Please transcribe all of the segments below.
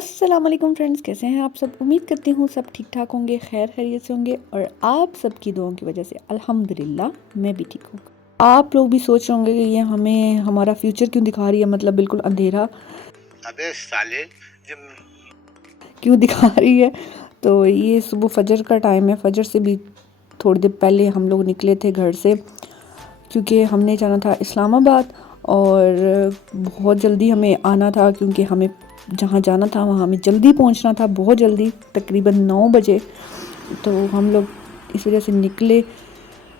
अस्सलाम वालेकुम फ्रेंड्स, कैसे हैं आप सब। उम्मीद करती हूँ सब ठीक ठाक होंगे, खैर खैरियत से होंगे और आप सबकी दुआओं की वजह से अल्हम्दुलिल्लाह मैं भी ठीक हूँ। आप लोग भी सोच रहे होंगे कि ये हमें हमारा फ्यूचर क्यों दिखा रही है, मतलब बिल्कुल अंधेरा अबे साले जब क्यों दिखा रही है। तो ये सुबह फजर का टाइम है, फजर से भी थोड़ी देर पहले हम लोग निकले थे घर से, क्योंकि हमने जाना था इस्लामाबाद और बहुत जल्दी हमें आना था, क्योंकि हमें जहाँ जाना था वहाँ हमें जल्दी पहुँचना था, बहुत जल्दी, तकरीबन 9 बजे। तो हम लोग इस वजह से निकले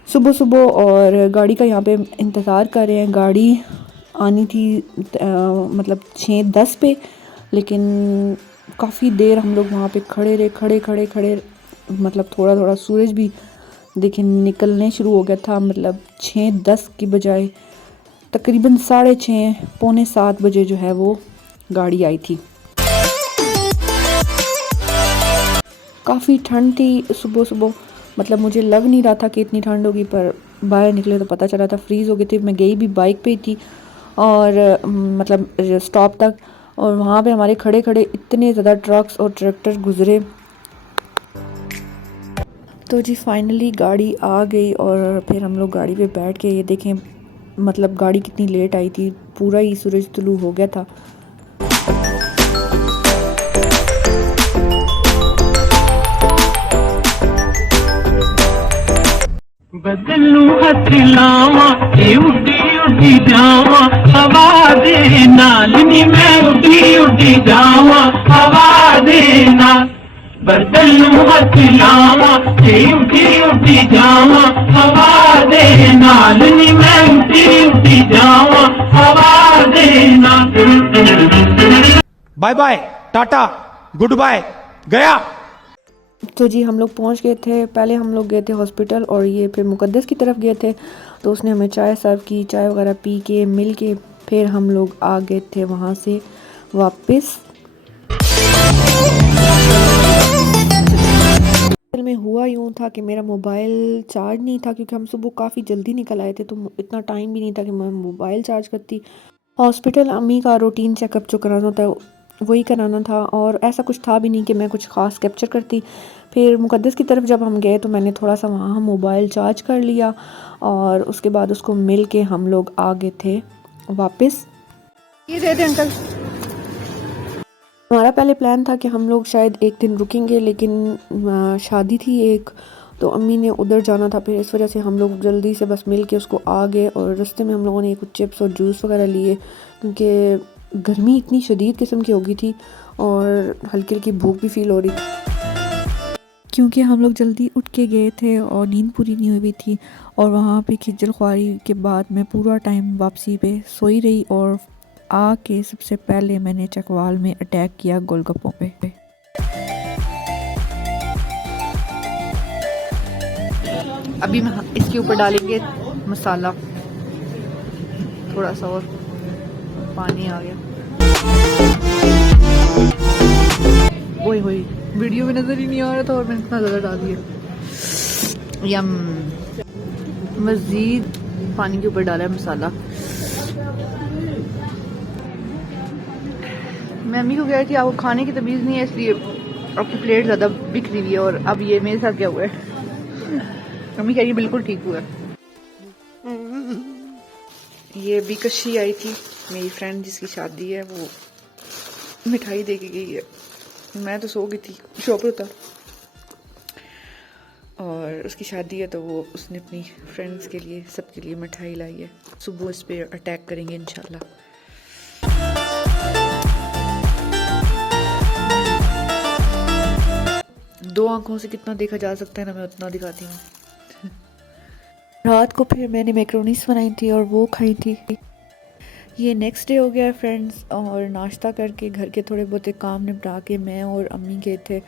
सुबह सुबह और गाड़ी का यहाँ पे इंतज़ार कर रहे हैं। गाड़ी आनी थी मतलब 6:10 पे, लेकिन काफ़ी देर हम लोग वहाँ पे खड़े रहे, खड़े मतलब थोड़ा थोड़ा सूरज भी देखिए निकलने शुरू हो गया था। मतलब 6:10 की बजाय तकरीबन 6:30 पौने 7 बजे जो है वो गाड़ी आई थी। काफ़ी ठंड थी सुबह सुबह, मतलब मुझे लग नहीं रहा था कि इतनी ठंड होगी, पर बाहर निकले तो पता चला था फ्रीज़ हो गई थी। मैं गई भी बाइक पे ही थी और मतलब स्टॉप तक, और वहाँ पे हमारे खड़े खड़े इतने ज़्यादा ट्रक्स और ट्रैक्टर गुजरे। तो जी फाइनली गाड़ी आ गई और फिर हम लोग गाड़ी पे बैठ के ये देखें, मतलब गाड़ी कितनी लेट आई थी, पूरा ही सूरज तुलू हो गया था। बदलू हथ लावा उड़ी उड़ी जावा हवा दे नाल नी मैं उड़ी उड़ी जावा हवा दे नाल बदलू हथ लावा उड़ी उड़ी जावा हवा दे नाल नी मैं उड़ी उड़ी जावा हवा दे नाल। Bye bye tata good bye गया। तो जी हम लोग पहुंच गए थे। पहले हम लोग गए थे हॉस्पिटल और ये फिर मुकद्दस की तरफ गए थे, तो उसने हमें चाय सर्व की, चाय वगैरह पी के मिल के फिर हम लोग आ गए थे वहाँ से वापस। असल में हुआ यूँ था कि मेरा मोबाइल चार्ज नहीं था, क्योंकि हम सुबह काफ़ी जल्दी निकल आए थे, तो इतना टाइम भी नहीं था कि मैं मोबाइल चार्ज करती। हॉस्पिटल अम्मी का रूटीन चेकअप जो कराना होता है वही कराना था, और ऐसा कुछ था भी नहीं कि मैं कुछ ख़ास कैप्चर करती। फिर मुकद्दस की तरफ जब हम गए तो मैंने थोड़ा सा वहाँ मोबाइल चार्ज कर लिया और उसके बाद उसको मिल के हम लोग आ गए थे वापस। ये दे दे अंकल। हमारा पहले प्लान था कि हम लोग शायद एक दिन रुकेंगे, लेकिन शादी थी एक, तो अम्मी ने उधर जाना था, फिर इस वजह से हम लोग जल्दी से बस मिल के उसको आ गए। और रास्ते में हम लोगों ने कुछ चिप्स और जूस वगैरह लिए, क्योंकि गर्मी इतनी शदीद किस्म की हो गई थी और हल्की हल्की भूख भी फील हो रही थी, क्योंकि हम लोग जल्दी उठ के गए थे और नींद पूरी नहीं हुई थी। और वहाँ पे खिजल ख्वारी के बाद मैं पूरा टाइम वापसी पे सोई रही, और आके सबसे पहले मैंने चकवाल में अटैक किया गोलगप्पों पे। अभी हम इसके ऊपर डालेंगे मसाला, थोड़ा सा और पानी आ गया। ओए होए, वीडियो में नजर ही नहीं आ रहा था और मैंने इतना ज़्यादा डाल दिया। यम, मज़ीद पानी के ऊपर डाला है मसाला। मैं अम्मी को कह रही थी आपको खाने की तमीज़ नहीं है, इसलिए आपकी प्लेट ज़्यादा बिक रही है, और अब ये मेरे साथ क्या हुआ है। अम्मी कह रही बिल्कुल ठीक हुआ है। ये भी कशी आई थी, मेरी फ्रेंड जिसकी शादी है, वो मिठाई दे के गई है। मैं तो सो गई थी, शॉप होता, और उसकी शादी है तो वो उसने अपनी फ्रेंड्स के लिए, सबके लिए मिठाई लाई है। सुबह इस पर अटैक करेंगे इंशाल्लाह। दो आंखों से कितना देखा जा सकता है ना, मैं उतना दिखाती हूँ। रात को फिर मैंने मैक्रोनीस बनाई थी और वो खाई थी। ये नेक्स्ट डे हो गया फ्रेंड्स, और नाश्ता करके घर के थोड़े बहुत काम निपटा के मैं और अम्मी गए थे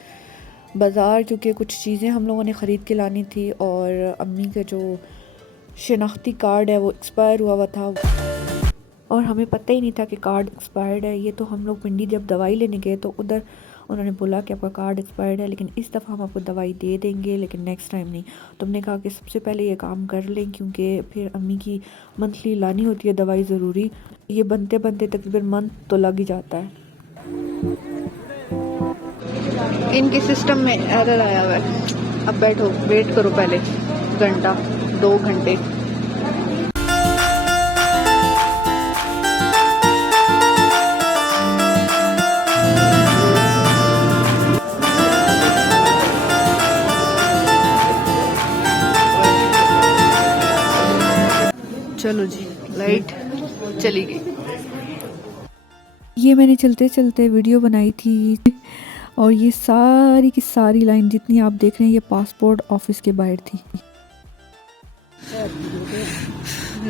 बाज़ार, क्योंकि कुछ चीज़ें हम लोगों ने ख़रीद के लानी थी, और अम्मी का जो शनाख्ती कार्ड है वो एक्सपायर हुआ था, और हमें पता ही नहीं था कि कार्ड एक्सपायर्ड है। ये तो हम लोग पिंडी जब दवाई लेने गए तो उधर उन्होंने बोला कि आपका कार्ड एक्सपायर्ड है, लेकिन इस दफ़ा हम आपको दवाई दे देंगे, लेकिन नेक्स्ट टाइम नहीं। तो हमने कहा कि सबसे पहले ये काम कर लें, क्योंकि फिर अम्मी की मंथली लानी होती है दवाई ज़रूरी। ये बनते बनते तकरीबन मंथ तो लग ही जाता है। इनके सिस्टम में एरर आया हुआ है। अब बैठो, वेट करो पहले घंटा 2 घंटे। चलो जी, लाइट चली गई। ये मैंने चलते चलते वीडियो बनाई थी और ये सारी की सारी लाइन जितनी आप देख रहे हैं ये पासपोर्ट ऑफिस के बाहर थी।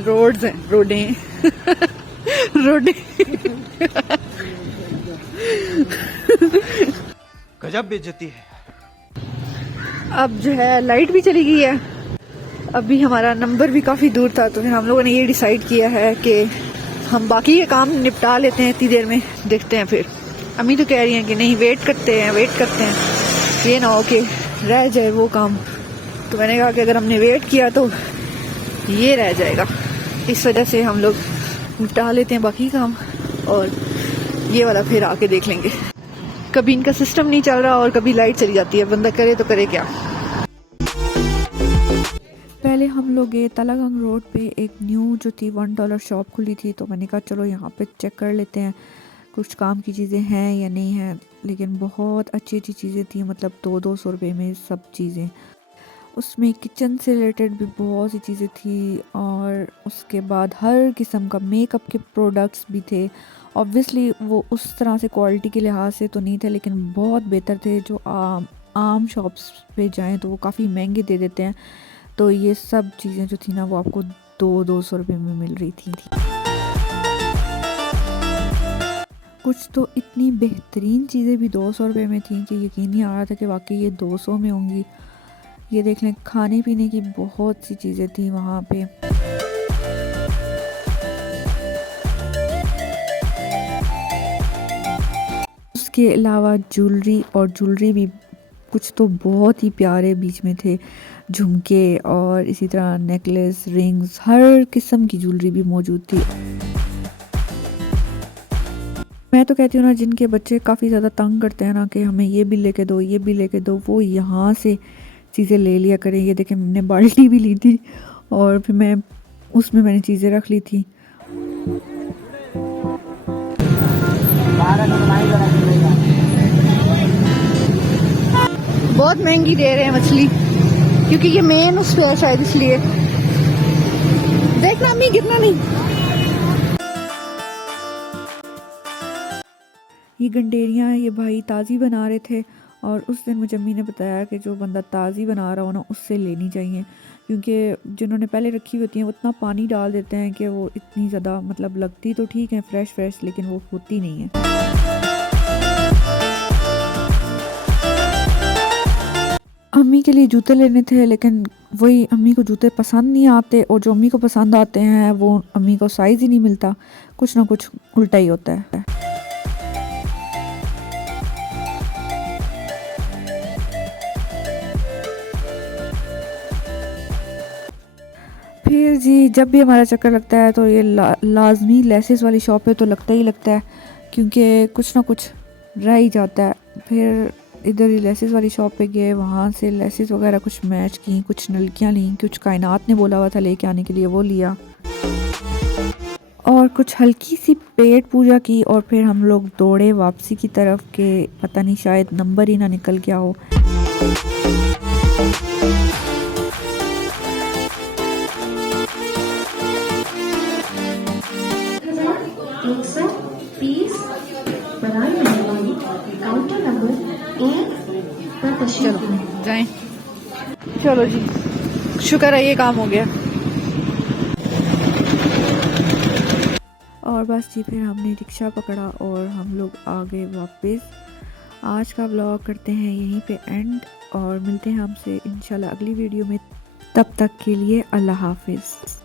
रोड्स हैं, रोडें रोडें। गजब बेइज्जती है। अब जो है लाइट भी चली गई है। अभी हमारा नंबर भी काफ़ी दूर था, तो फिर हम लोगों ने ये डिसाइड किया है कि हम बाकी के काम निपटा लेते हैं इतनी देर में, देखते हैं फिर। अम्मी तो कह रही हैं कि नहीं वेट करते हैं, ये ना हो कि रह जाए वो काम। तो मैंने कहा कि अगर हमने वेट किया तो ये रह जाएगा, इस वजह से हम लोग निपटा लेते हैं बाकी काम और ये वाला फिर आके देख लेंगे। कभी इनका सिस्टम नहीं चल रहा और कभी लाइट चली जाती है, बंदा करे तो करे क्या। पहले हम लोग गए तलागंग रोड पे, एक न्यू जो थी $1 शॉप खुली थी, तो मैंने कहा चलो यहाँ पे चेक कर लेते हैं कुछ काम की चीज़ें हैं या नहीं हैं। लेकिन बहुत अच्छी अच्छी चीज़ें थी, मतलब 200-200 रुपये में सब चीज़ें। उसमें किचन से रिलेटेड भी बहुत सी चीज़ें थी और उसके बाद हर किस्म का मेकअप के प्रोडक्ट्स भी थे। ऑब्वियसली वो उस तरह से क्वालिटी के लिहाज से तो नहीं थे, लेकिन बहुत बेहतर थे। जो आम शॉप्स पे जाएं तो वो काफ़ी महंगे दे देते हैं, तो ये सब चीज़ें जो थी ना वो आपको 200-200 रुपये में मिल रही थी। कुछ तो इतनी बेहतरीन चीज़ें भी 200 रुपये में थी कि यकीन नहीं आ रहा था कि वाकई ये 200 में होंगी। ये देख लें, खाने पीने की बहुत सी चीज़ें थी वहाँ पे। उसके अलावा ज्वेलरी भी कुछ तो बहुत ही प्यारे बीच में थे, झुमके और इसी तरह नेकलेस, रिंग्स, हर किस्म की ज्वेलरी भी मौजूद थी। मैं तो कहती हूँ ना, जिनके बच्चे काफ़ी ज़्यादा तंग करते हैं ना कि हमें ये भी लेके दो, ये भी लेके दो, वो यहाँ से चीज़ें ले लिया करें। ये देखें, मैंने बाल्टी भी ली थी और फिर मैंने चीज़ें रख ली थी। बहुत महंगी दे रहे हैं मछली, क्योंकि ये मेन उस पे है शायद, इसलिए। देखना अम्मी, गिरना नहीं। ये गंडेरियाँ ये भाई ताज़ी बना रहे थे और उस दिन मुझे अम्मी ने बताया कि जो बंदा ताज़ी बना रहा हो ना उससे लेनी चाहिए, क्योंकि जिन्होंने पहले रखी होती हैं वो इतना पानी डाल देते हैं कि वो इतनी ज़्यादा, मतलब लगती तो ठीक है फ्रेश, लेकिन वो होती नहीं है। अम्मी के लिए जूते लेने थे, लेकिन वही अम्मी को जूते पसंद नहीं आते और जो अम्मी को पसंद आते हैं वो अम्मी को साइज़ ही नहीं मिलता। कुछ ना कुछ उल्टा ही होता है। फिर जी जब भी हमारा चक्कर लगता है तो ये लाजमी लेसेस वाली शॉप पे तो लगता ही लगता है, क्योंकि कुछ ना कुछ रह ही जाता है। फिर इधर ही लेसेस वाली शॉप पे गए, वहाँ से लेसेस वगैरह कुछ मैच की, कुछ नलकियाँ ली, कुछ कायनात ने बोला हुआ था लेके आने के लिए, वो लिया और कुछ हल्की सी पेट पूजा की। और फिर हम लोग दौड़े वापसी की तरफ के, पता नहीं शायद नंबर ही ना निकल गया हो। चलो जाएं। चलो जी, शुक्र है ये काम हो गया। और बस जी फिर हमने रिक्शा पकड़ा और हम लोग आ गए वापस। आज का व्लॉग करते हैं यहीं पे एंड और मिलते हैं हमसे इंशाल्लाह अगली वीडियो में। तब तक के लिए अल्लाह हाफिज़।